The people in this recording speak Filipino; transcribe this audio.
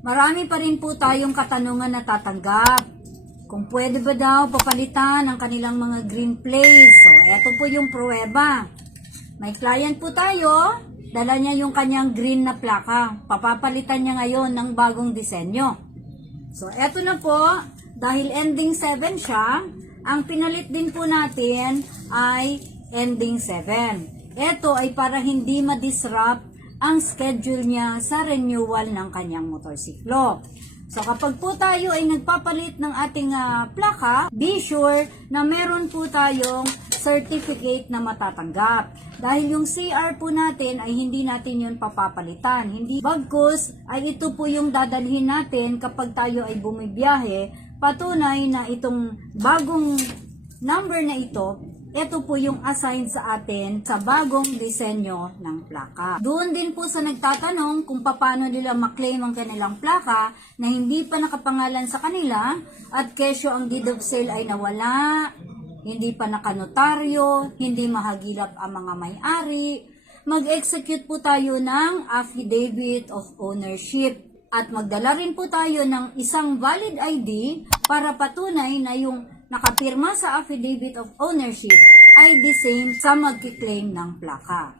Marami pa rin po tayong katanungan na tatanggap. Kung pwede ba daw papalitan ang kanilang mga green plates. So, eto po yung pruweba. May client po tayo, dala niya yung kanyang green na plaka. Papapalitan niya ngayon ng bagong disenyo. So, eto na po, dahil ending 7 siya, ang pinalit din po natin ay ending 7. Ito ay para hindi ma-disrupt ang schedule niya sa renewal ng kanyang motorsiklo. So kapag po tayo ay nagpapalit ng ating ah, plaka, be sure na meron po tayong certificate na matatanggap. Dahil yung CR po natin ay hindi natin yun papapalitan. Hindi bagkus ay ito po yung dadalhin natin kapag tayo ay bumibiyahe. Patunay na itong bagong number na ito ito po yung assigned sa atin sa bagong disenyo ng plaka. Doon din po sa nagtatanong kung paano nila maklaim ang kanilang plaka na hindi pa nakapangalan sa kanila at kesyo ang deed of sale ay nawala, hindi pa nakanotaryo, hindi mahagilap ang mga may-ari, mag-execute po tayo ng affidavit of ownership at magdala rin po tayo ng isang valid ID para patunay na yung nakapirma sa affidavit of ownership ay the same sa magkiklaim ng plaka.